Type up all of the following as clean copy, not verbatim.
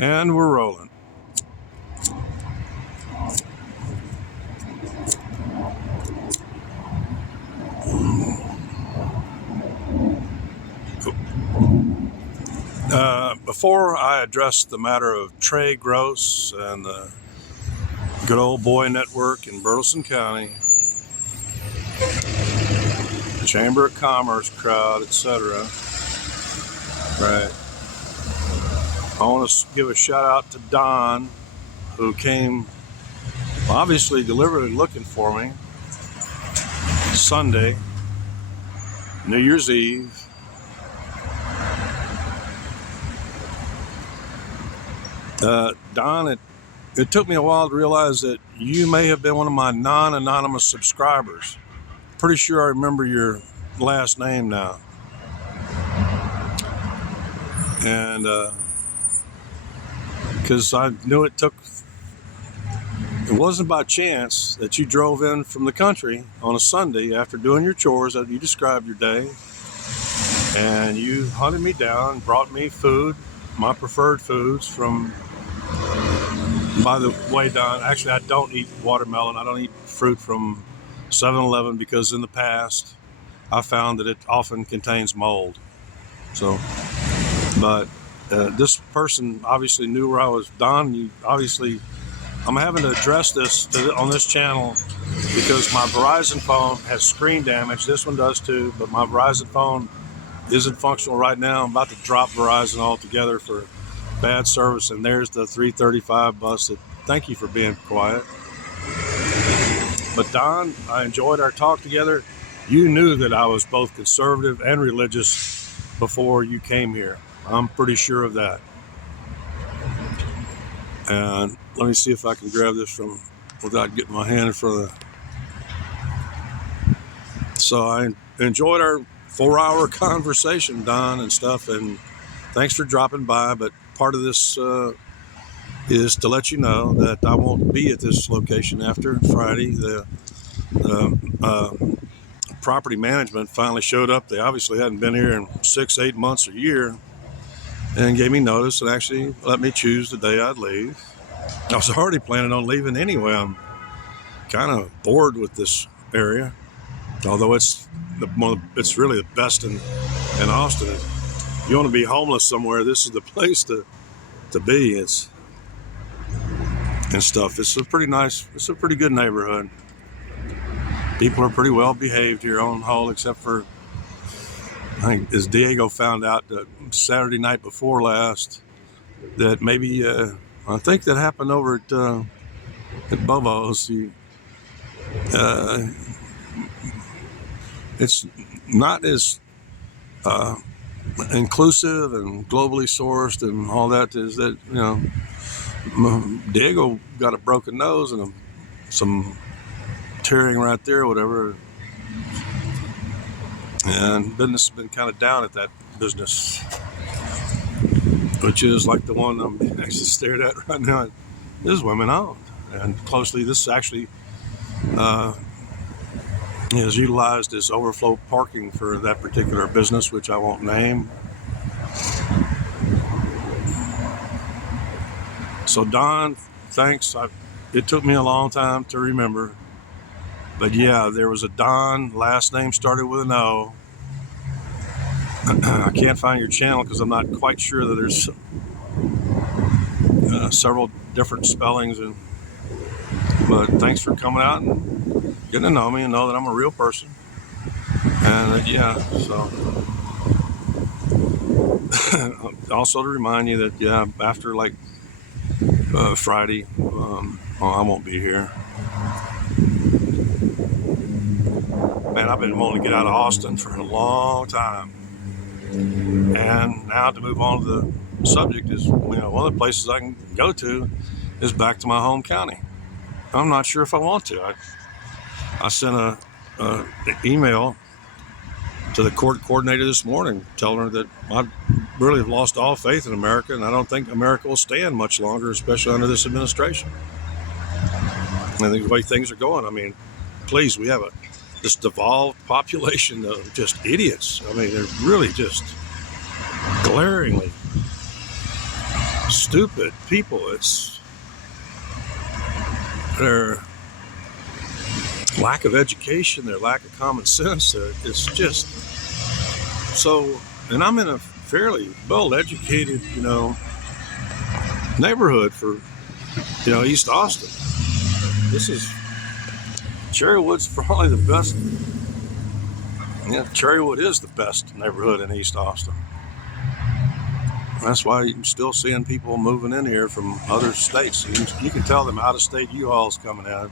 And we're rolling. Before I address the matter of Trey Gross and the Good Old Boy Network in Burleson County, the Chamber of Commerce crowd, etc., right, I want to give a shout out to Don, who came obviously deliberately looking for me Sunday, New Year's Eve. Don, it took me a while to realize that you may have been one of my non-anonymous subscribers. Pretty sure I remember your last name now. And because I knew it wasn't by chance that you drove in from the country on a Sunday after doing your chores that you described your day, and you hunted me down and brought me food, my preferred foods from, by the way, Don, actually I don't eat watermelon. I don't eat fruit from 7-Eleven because in the past I found that it often contains mold. So, but this person obviously knew where I was. Don, you obviously, I'm having to address this on this channel because my Verizon phone has screen damage. This one does too, but my Verizon phone isn't functional right now. I'm about to drop Verizon altogether for bad service, and there's the 335 bus. Thank you for being quiet. But Don, I enjoyed our talk together. You knew that I was both conservative and religious before you came here. I'm pretty sure of that. And let me see if I can grab this from without getting my hand in front of the... So I enjoyed our 4-hour conversation, Don, and stuff, and thanks for dropping by. But part of this is to let you know that I won't be at this location after Friday. The property management finally showed up. They obviously hadn't been here in 6-8 months or a year, and gave me notice and actually let me choose the day I'd leave. I was already planning on leaving anyway. I'm kind of bored with this area, although it's really the best in Austin. If you want to be homeless somewhere, this is the place to be. It's and stuff. It's a pretty nice, it's a pretty good neighborhood. People are pretty well behaved here on the whole, except for, I think, as Diego found out Saturday night before last, that maybe, I think that happened over at Bobo's. It's not as inclusive and globally sourced and all that. Is that, you know, Diego got a broken nose and some tearing right there or whatever, and business has been kind of down at that business, which is like the one I'm actually stared at right now. This is women owned, and closely this actually is utilized as overflow parking for that particular business, which I won't name. So Don, thanks. It took me a long time to remember, but yeah, there was a Don, last name started with an O. I can't find your channel because I'm not quite sure that there's several different spellings. But thanks for coming out and getting to know me and know that I'm a real person. And yeah, so also to remind you that, yeah, after like Friday, I won't be here. Man, I've been wanting to get out of Austin for a long time. And now to move on to the subject is, you know, one of the places I can go to is back to my home county. I'm not sure if I want to. I sent an email to the court coordinator this morning telling her that I really have lost all faith in America, and I don't think America will stand much longer, especially under this administration. And I think the way things are going, I mean, please, we have this devolved population of just idiots. I mean, they're really just glaringly stupid people. It's their lack of education, their lack of common sense. It's just so, and I'm in a fairly well-educated, neighborhood for, East Austin. This is Cherrywood's probably the best. Yeah, Cherrywood is the best neighborhood in East Austin. That's why you're still seeing people moving in here from other states. You can tell them out-of-state U-Hauls coming in.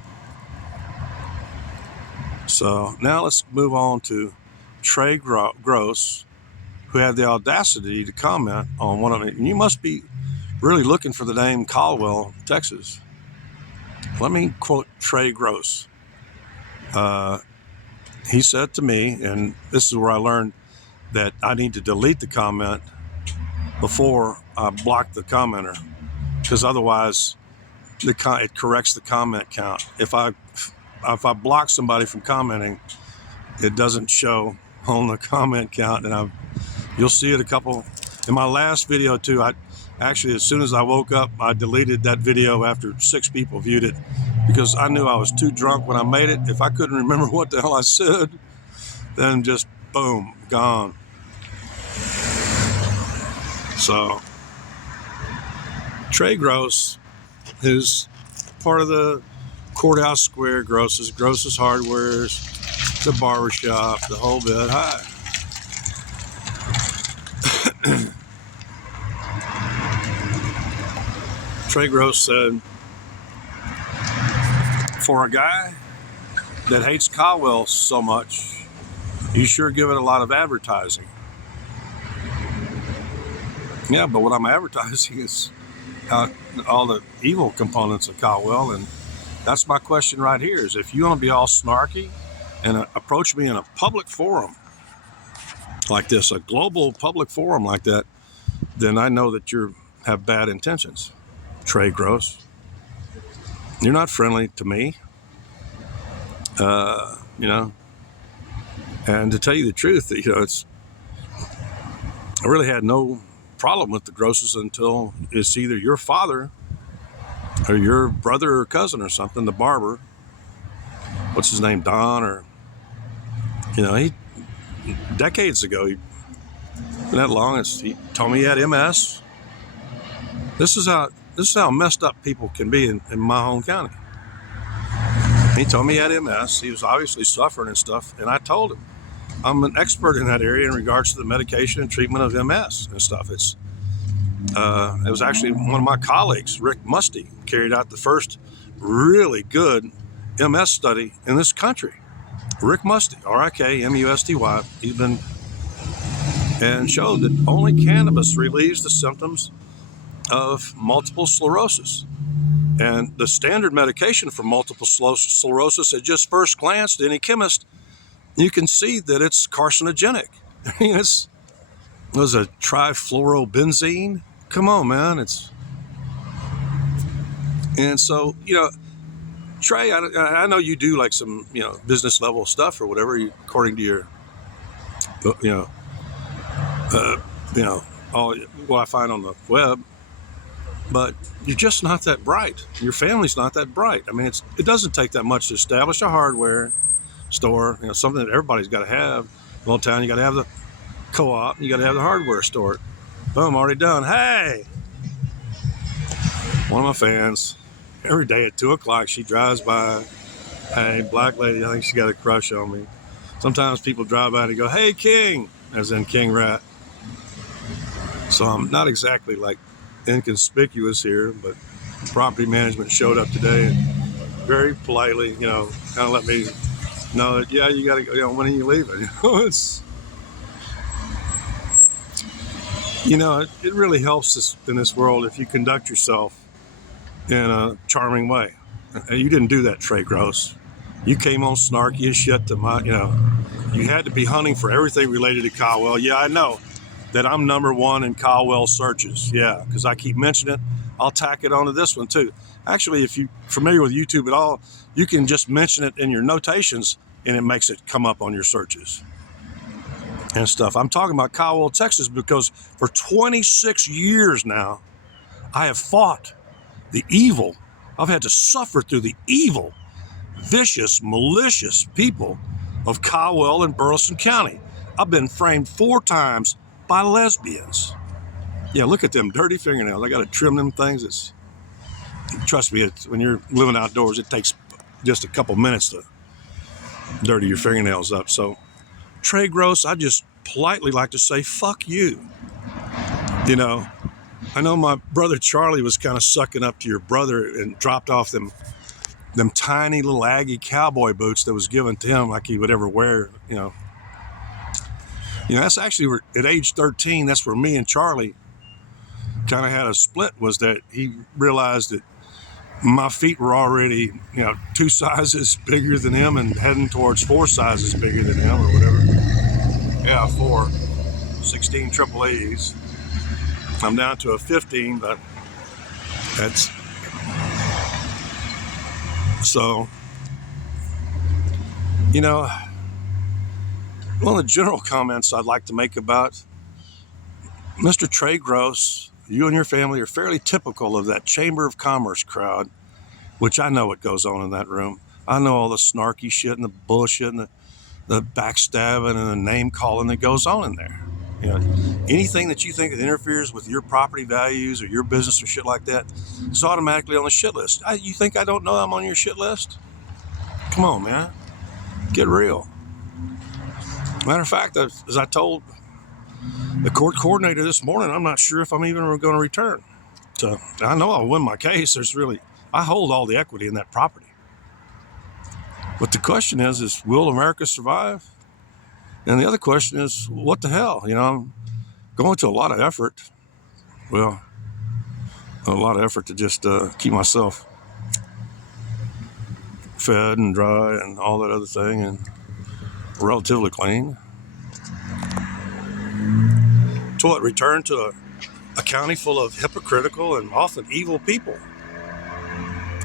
So now let's move on to Trey Gross, who had the audacity to comment on one of them. You must be really looking for the name Caldwell, Texas. Let me quote Trey Gross. He said to me, and this is where I learned that I need to delete the comment before I block the commenter, because otherwise it corrects the comment count. If I block somebody from commenting, it doesn't show on the comment count, and you'll see it a couple. In my last video too, I actually, as soon as I woke up, I deleted that video after 6 people viewed it, because I knew I was too drunk when I made it. If I couldn't remember what the hell I said, then just boom, gone. So Trey Gross, who's part of the Courthouse Square Groce's Hardwares, the barbershop, the whole bit. Hi. Trey Gross said, for a guy that hates Caldwell so much, you sure give it a lot of advertising. Yeah, but what I'm advertising is all the evil components of Caldwell, and that's my question right here, is if you want to be all snarky and approach me in a public forum like this, a global public forum like that, then I know that you have bad intentions. Trey Gross, you're not friendly to me, and to tell you the truth, I really had no problem with the Grosses until it's either your father or your brother or cousin or something, the barber, what's his name, Don, or, he, decades ago, that long, he told me he had MS. This is how messed up people can be in my home county. He told me he had MS. He was obviously suffering and stuff, and I told him, I'm an expert in that area in regards to the medication and treatment of MS and stuff. It was actually one of my colleagues, Rick Musty, carried out the first really good MS study in this country. Rick Musty, R-I-K-M-U-S-T-Y, he's been, and showed that only cannabis relieves the symptoms of multiple sclerosis. And the standard medication for multiple sclerosis, at just first glance to any chemist, you can see that it's carcinogenic. It was a trifluorobenzene. Come on, man. And so, Trey, I know you do like some, business level stuff or whatever, according to your, all what I find on the web. But you're just not that bright. Your family's not that bright. I mean, it doesn't take that much to establish a hardware store, something that everybody's got to have. Little town, you got to have the co-op, you got to have the hardware store. Boom, already done. Hey, one of my fans, every day at 2:00, she drives by. Hey, black lady, I think she got a crush on me. Sometimes people drive by and go, hey, King, as in King Rat. So I'm not exactly like inconspicuous here, but property management showed up today and very politely, kind of let me know that, yeah, you got to go, when are you leaving? It really helps us in this world if you conduct yourself in a charming way. You didn't do that, Trey Gross. You came on snarky as shit to my, you had to be hunting for everything related to Caldwell. Yeah, I know that I'm #1 in Caldwell searches. Yeah, because I keep mentioning it. I'll tack it onto this one too. Actually, if you're familiar with YouTube at all, you can just mention it in your notations and it makes it come up on your searches and stuff. I'm talking about Caldwell, Texas, because for 26 years now, I have fought the evil. I've had to suffer through the evil, vicious, malicious people of Caldwell and Burleson County. I've been framed 4 times by lesbians. Yeah, look at them dirty fingernails. I got to trim them things. Trust me, when you're living outdoors, it takes just a couple minutes to dirty your fingernails up. So, Trey Gross, I just politely like to say, fuck you. You know, I know my brother Charlie was kind of sucking up to your brother and dropped off them tiny little Aggie cowboy boots that was given to him like he would ever wear, you know. That's actually where, at age 13, that's where me and Charlie kind of had a split, was that he realized that my feet were already, 2 sizes bigger than him and heading towards 4 sizes bigger than him or whatever. Yeah, 4. 16 triple A's. I'm down to a 15, but that's... So, one of the general comments I'd like to make about Mr. Trey Gross, you and your family are fairly typical of that Chamber of Commerce crowd, which I know what goes on in that room. I know all the snarky shit and the bullshit and the backstabbing and the name calling that goes on in there. Anything that you think that interferes with your property values or your business or shit like that is automatically on the shit list. You think I don't know I'm on your shit list? Come on, man. Get real. Matter of fact, as I told the court coordinator this morning, I'm not sure if I'm even going to return. So I know I'll win my case. I hold all the equity in that property. But the question is will America survive? And the other question is, what the hell? I'm going to a lot of effort. Well, a lot of effort to just keep myself fed and dry and all that other thing and relatively clean. To what? Return to a county full of hypocritical and often evil people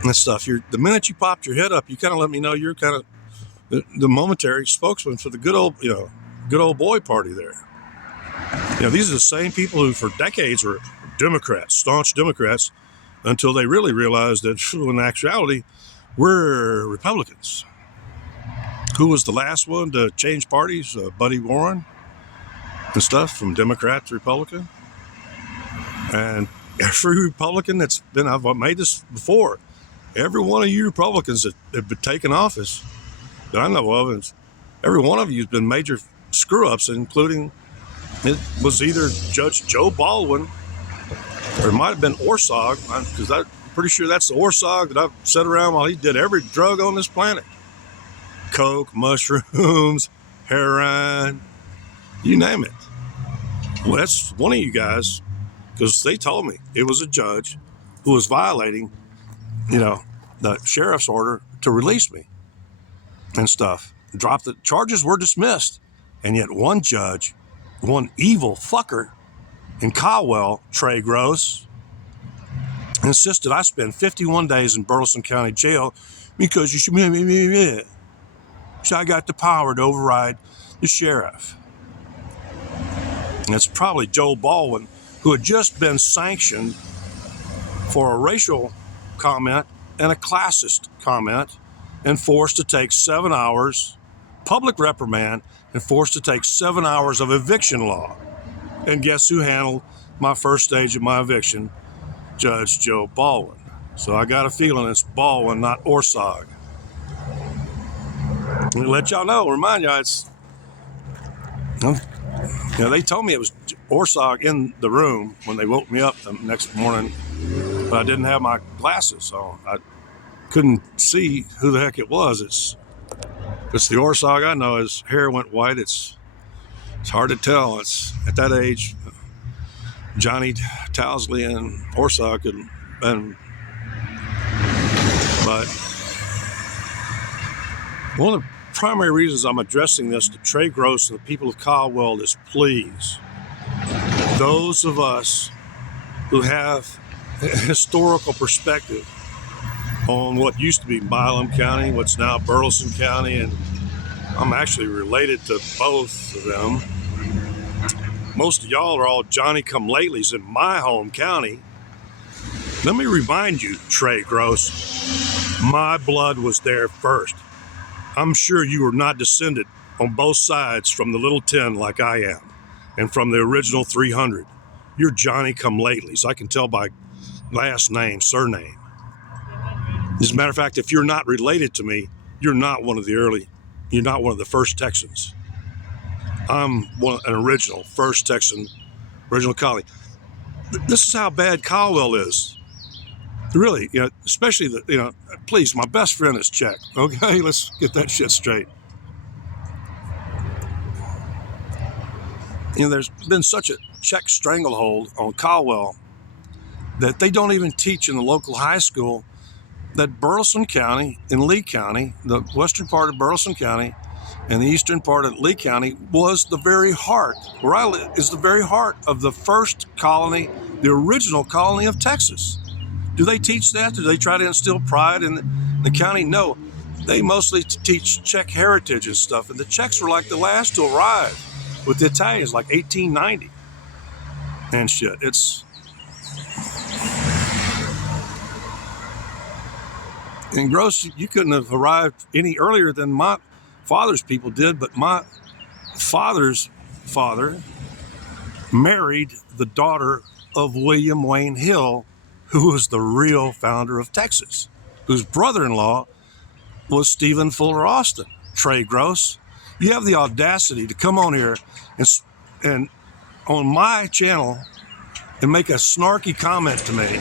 and stuff. The minute you popped your head up, you kind of let me know you're kind of the momentary spokesman for the good old boy party there. These are the same people who for decades were Democrats, staunch Democrats, until they really realized that in actuality, we're Republicans. Who was the last one to change parties? Buddy Warren and stuff, from Democrat to Republican. And every Republican I've made this before, every one of you Republicans that have been taken office that I know of, and every one of you has been major screw-ups, including it was either Judge Joe Baldwin or it might have been Orsog, because I'm pretty sure that's the Orsog that I've sat around while he did every drug on this planet. Coke, mushrooms, heroin, you name it. Well, that's one of you guys, because they told me it was a judge who was violating, the sheriff's order to release me and stuff. The charges were dismissed. And yet one judge, one evil fucker in Caldwell, Trey Gross, insisted I spend 51 days in Burleson County Jail because so I got the power to override the sheriff. And it's probably Joe Baldwin, who had just been sanctioned for a racial comment and a classist comment and forced to take 7 hours, public reprimand, and forced to take 7 hours of eviction law. And guess who handled my first stage of my eviction? Judge Joe Baldwin. So I got a feeling it's Baldwin, not Orsog. And to let y'all know, remind y'all, they told me it was Orsog in the room when they woke me up the next morning, but I didn't have my glasses, so I couldn't see who the heck it was. It's the Orsog I know. His hair went white. It's hard to tell. It's at that age, Johnny Towsley and Orsog could have been. But one of the primary reasons I'm addressing this to Trey Gross and the people of Caldwell is, please, those of us who have a historical perspective on what used to be Milam County, what's now Burleson County, and I'm actually related to both of them. Most of y'all are all Johnny-come-latelys in my home county, Let me remind you, Trey Gross, my blood was there first. I'm sure you were not descended on both sides from the little 10 like I am, and from the original 300. You're Johnny come lately, so I can tell by last name, surname. As a matter of fact, if you're not related to me, you're not one of the first Texans. I'm an original, first Texan, original colony. This is how bad Caldwell is. Really, especially please, my best friend is Czech. Okay, let's get that shit straight. There's been such a Czech stranglehold on Caldwell that they don't even teach in the local high school that Burleson County and Lee County, the western part of Burleson County and the eastern part of Lee County, was the very heart, where I live, is the very heart of the first colony, the original colony of Texas. Do they teach that? Do they try to instill pride in the county? No. They mostly teach Czech heritage and stuff, and the Czechs were like the last to arrive with the Italians, like 1890 and shit. And Gross, you couldn't have arrived any earlier than my father's people did, but my father's father married the daughter of William Wayne Hill, who was the real founder of Texas, whose brother-in-law was Stephen Fuller Austin. Trey Gross, you have the audacity to come on here and on my channel and make a snarky comment to me.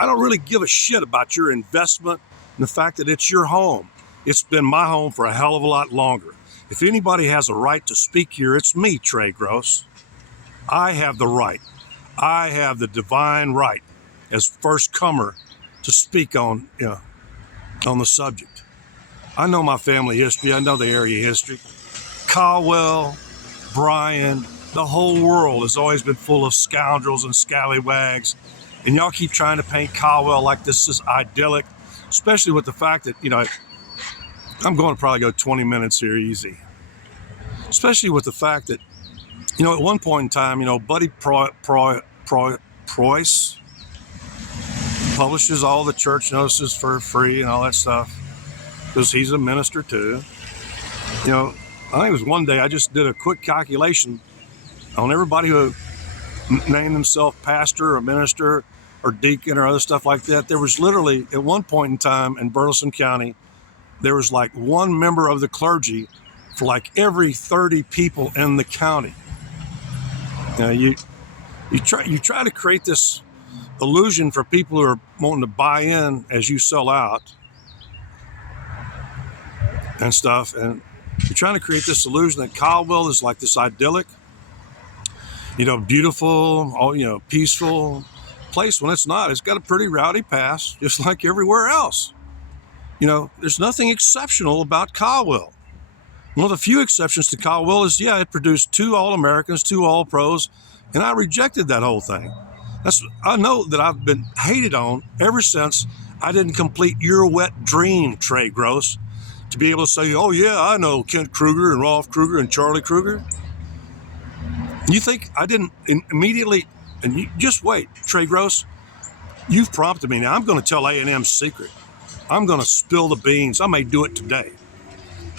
I don't really give a shit about your investment and the fact that it's your home. It's been my home for a hell of a lot longer. If anybody has a right to speak here, it's me, Trey Gross. I have the right. I have the divine right as first comer to speak on the subject. I know my family history. I know the area history. Caldwell, Bryan, the whole world has always been full of scoundrels and scallywags. And y'all keep trying to paint Caldwell like this is idyllic, especially with the fact that, I'm going to probably go 20 minutes here easy. Especially with the fact that, at one point in time, Buddy Preuss publishes all the church notices for free and all that stuff because he's a minister too. I think it was one day I just did a quick calculation on everybody who named themselves pastor or minister or deacon or other stuff like that. There was literally, at one point in time in Burleson County, there was like one member of the clergy for like every 30 people in the county. You try to create this illusion for people who are wanting to buy in as you sell out and stuff, and you're trying to create this illusion that Caldwell is like this idyllic, beautiful, peaceful place when it's not. It's got a pretty rowdy past, just like everywhere else. There's nothing exceptional about Caldwell. One of the few exceptions to Caldwell is, it produced 2 All-Americans, 2 All-Pros, and I rejected that whole thing. I know that I've been hated on ever since I didn't complete your wet dream, Trey Gross, to be able to say, oh yeah, I know Kent Kruger and Rolf Kruger and Charlie Kruger. You think I didn't immediately, and you just wait, Trey Gross, you've prompted me now. I'm going to tell A&M's secret. I'm going to spill the beans. I may do it today.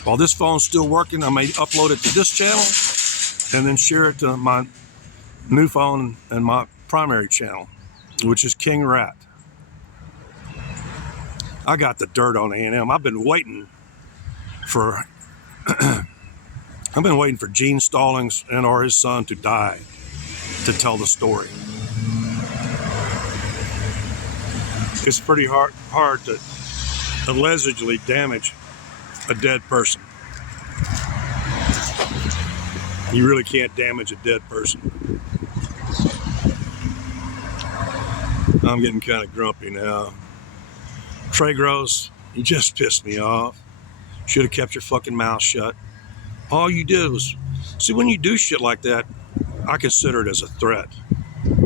While this phone's still working, I may upload it to this channel and then share it to my new phone and my primary channel, which is King Rat. I got the dirt on A&M. I've been waiting for Gene Stallings and or his son to die to tell the story. It's pretty hard to allegedly damage a dead person. You really can't damage a dead person. I'm getting kind of grumpy now. Trey Gross, you just pissed me off. Should have kept your fucking mouth shut. All you did was, see, when you do shit like that, I consider it as a threat.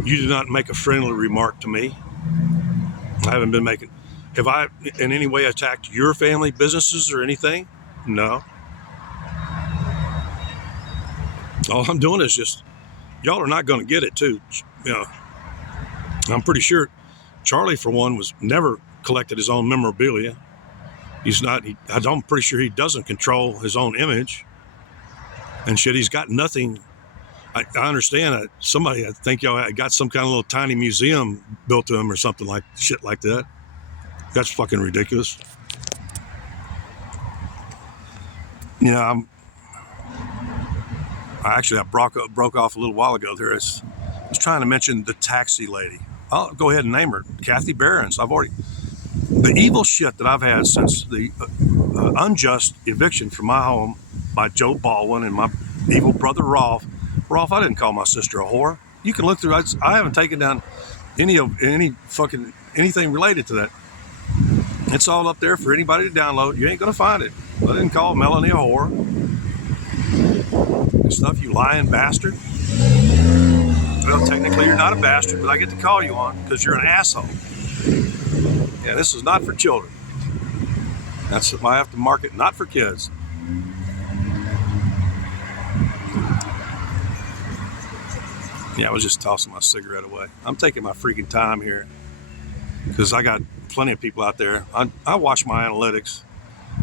You did not make a friendly remark to me. Have I in any way attacked your family businesses or anything? No. All I'm doing is just, y'all are not going to get it too. I'm pretty sure Charlie, for one, was never collected his own memorabilia. He's not. I'm pretty sure he doesn't control his own image and shit. He's got nothing. I understand that somebody, I think y'all got some kind of little tiny museum built to him or something like shit like that. That's fucking ridiculous. You know, I broke off a little while ago there. I was trying to mention the taxi lady. I'll go ahead and name her, Kathy Behrens. The evil shit that I've had since the unjust eviction from my home by Joe Baldwin and my evil brother Rolf. Rolf, I didn't call my sister a whore. You can look through. I haven't taken down anything related to that. It's all up there for anybody to download. You ain't gonna find it. I didn't call Melanie a whore. And stuff, you lying bastard. Well, technically you're not a bastard, but I get to call you one because you're an asshole. Yeah, this is not for children. That's why I have to mark it not for kids. Yeah, I was just tossing my cigarette away. I'm taking my freaking time here because I got plenty of people out there. I watch my analytics.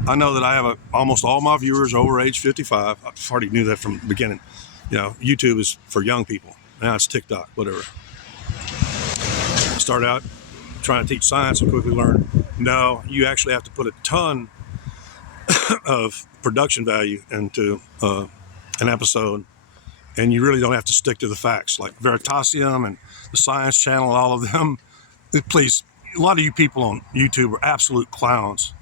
I know that I have almost all my viewers over age 55. I already knew that from the beginning. You know, YouTube is for young people. Now it's TikTok, whatever. Start out trying to teach science and quickly learn, no, you actually have to put a ton of production value into an episode, and you really don't have to stick to the facts. Like Veritasium and the Science Channel, all of them. Please, a lot of you people on YouTube are absolute clowns.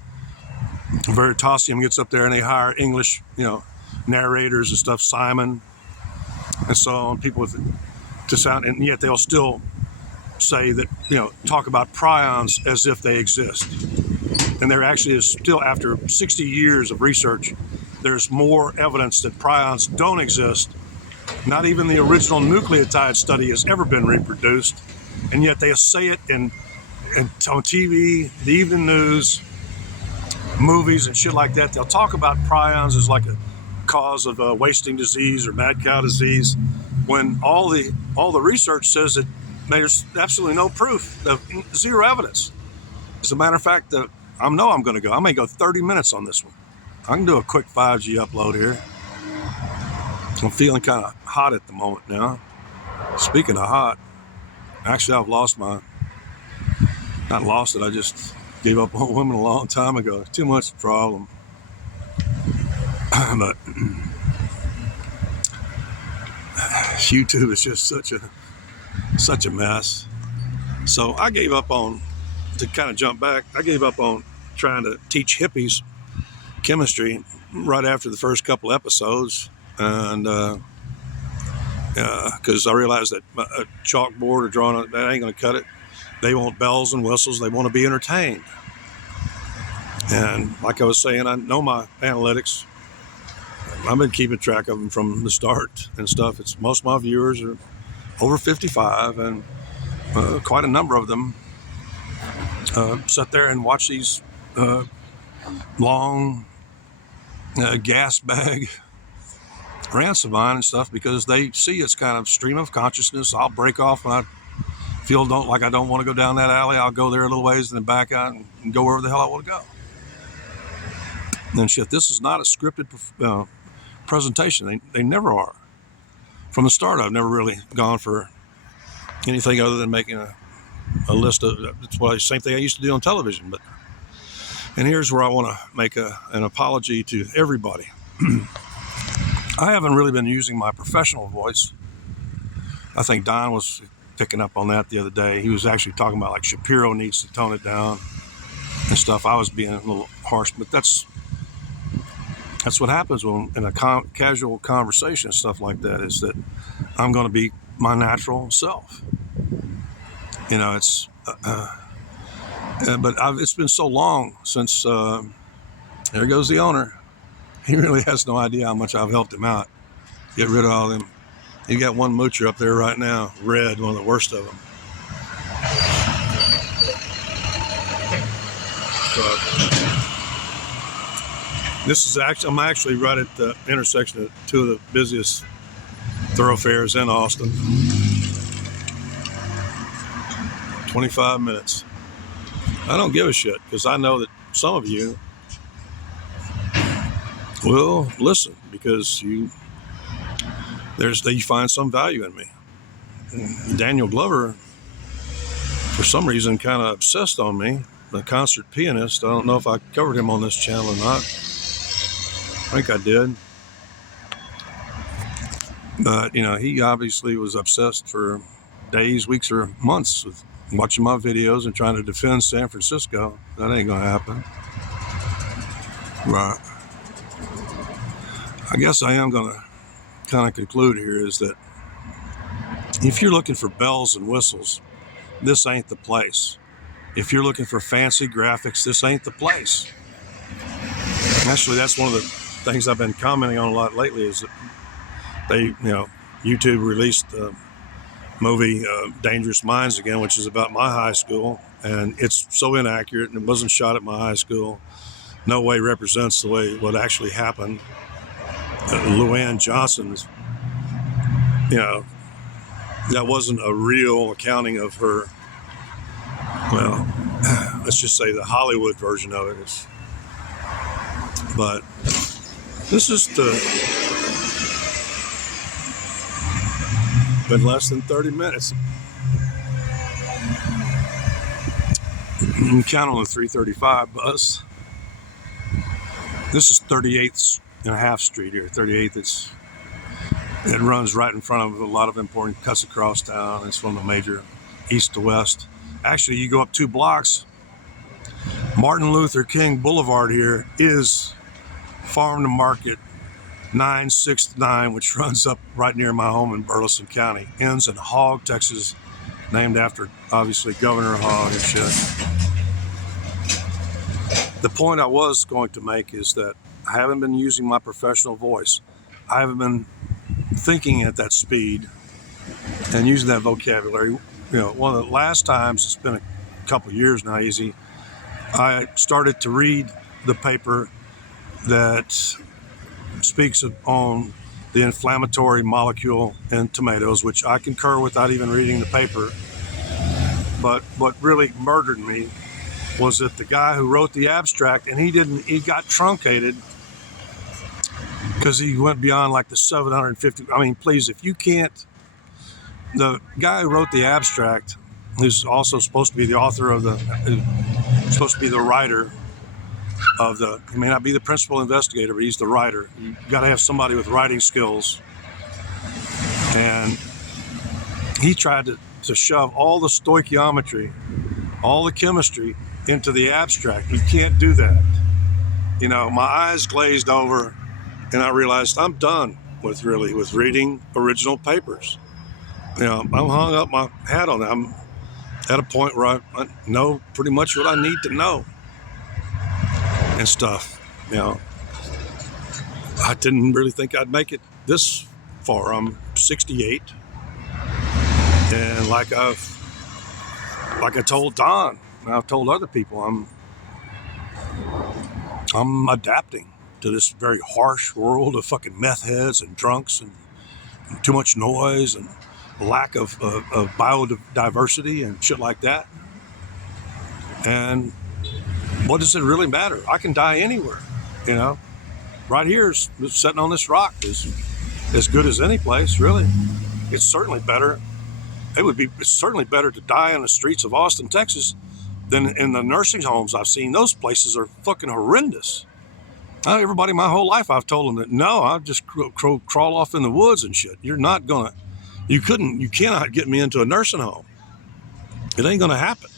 Veritasium gets up there and they hire English, narrators and stuff, Simon, and so on, people to sound, and yet they'll still say that, talk about prions as if they exist. And there actually is still, after 60 years of research, there's more evidence that prions don't exist. Not even the original nucleotide study has ever been reproduced. And yet they say it on TV, the evening news, movies and shit like that. They'll talk about prions as like a cause of wasting disease or mad cow disease, when all the research says that there's absolutely no proof, zero evidence. As a matter of fact, I know I'm going to go. I may go 30 minutes on this one. I can do a quick 5G upload here. I'm feeling kind of hot at the moment now. Speaking of hot, actually I've not lost it, I just gave up on women a long time ago. Too much problem. But YouTube is just such a mess. So I gave up on, to kind of jump back, I gave up on trying to teach hippies chemistry right after the first couple episodes. And because I realized that a chalkboard or drawing, that ain't going to cut it. They want bells and whistles. They want to be entertained. And like I was saying, I know my analytics. I've been keeping track of them from the start and stuff. Most of my viewers are over 55, and quite a number of them sit there and watch these long gas bag rants of mine and stuff, because they see it's kind of stream of consciousness. I'll break off when I don't want to go down that alley. I'll go there a little ways and then back out and go wherever the hell I want to go. And shit, this is not a scripted presentation. They never are. From the start, I've never really gone for anything other than making a list of, it's the same thing I used to do on television. And here's where I want to make an apology to everybody. I haven't really been using my professional voice. I think Don was picking up on that the other day. He was actually talking about like Shapiro needs to tone it down and stuff. I was being a little harsh, but that's what happens when in a casual conversation, stuff like that, is that I'm going to be my natural self. It's but it's been so long since there goes the owner. He really has no idea how much I've helped him out. Get rid of all them. You got one moocher up there right now, Red, one of the worst of them. So, I'm actually right at the intersection of two of the busiest thoroughfares in Austin. 25 minutes. I don't give a shit because I know that some of you will listen because you find some value in me. Daniel Glover, for some reason, kind of obsessed on me. The concert pianist. I don't know if I covered him on this channel or not. I think I did. But, he obviously was obsessed for days, weeks, or months with watching my videos and trying to defend San Francisco. That ain't going to happen. Right. I guess I am going to kind of conclude here is that if you're looking for bells and whistles, this ain't the place. If you're looking for fancy graphics, this ain't the place. Actually, that's one of the things I've been commenting on a lot lately is that YouTube released the movie Dangerous Minds again, which is about my high school, and it's so inaccurate and it wasn't shot at my high school. No way represents the way what actually happened. Luann Johnson, that wasn't a real accounting of her. Well, let's just say the Hollywood version of it is. But this is been less than 30 minutes. You count on the 335 bus. This is 38th and a half street here. 38th. It runs right in front of a lot of important cuts across town. It's one of the major east to west. Actually, you go up 2 blocks. Martin Luther King Boulevard here is Farm to Market 969, which runs up right near my home in Burleson County. Ends in Hogg, Texas, named after, obviously, Governor Hogg and shit. The point I was going to make is that I haven't been using my professional voice. I haven't been thinking at that speed and using that vocabulary. One of the last times, it's been a couple of years now, easy, I started to read the paper that speaks on the inflammatory molecule in tomatoes, which I concur without even reading the paper. But what really murdered me was that the guy who wrote the abstract, and he got truncated because he went beyond like the 750. I mean, please, if you can't, the guy who wrote the abstract, who's also supposed to be the author of supposed to be the writer of he may not be the principal investigator, but he's the writer. You got to have somebody with writing skills. And he tried to shove all the stoichiometry, all the chemistry into the abstract. You can't do that. My eyes glazed over and I realized I'm done with reading original papers. I'm hung up my hat on it. I'm at a point where I know pretty much what I need to know and stuff. I didn't really think I'd make it this far. I'm 68, and like I told Don, and I've told other people, I'm adapting to this very harsh world of fucking meth heads and drunks and too much noise and lack of biodiversity and shit like that. And what does it really matter? I can die anywhere, Right here, sitting on this rock is as good as any place, really. It's certainly better. It's certainly better to die on the streets of Austin, Texas, than in the nursing homes I've seen. Those places are fucking horrendous. Everybody my whole life I've told them that, no, I'll just crawl off in the woods and shit. You cannot get me into a nursing home. It ain't gonna happen.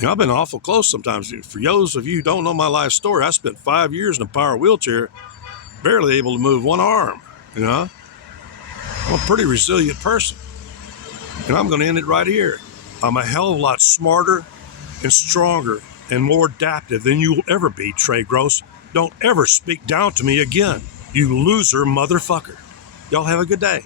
I've been awful close sometimes. For those of you who don't know my life story, I spent 5 years in a power wheelchair, barely able to move one arm, I'm a pretty resilient person. And I'm going to end it right here. I'm a hell of a lot smarter and stronger and more adaptive than you will ever be, Trey Gross. Don't ever speak down to me again, you loser motherfucker. Y'all have a good day.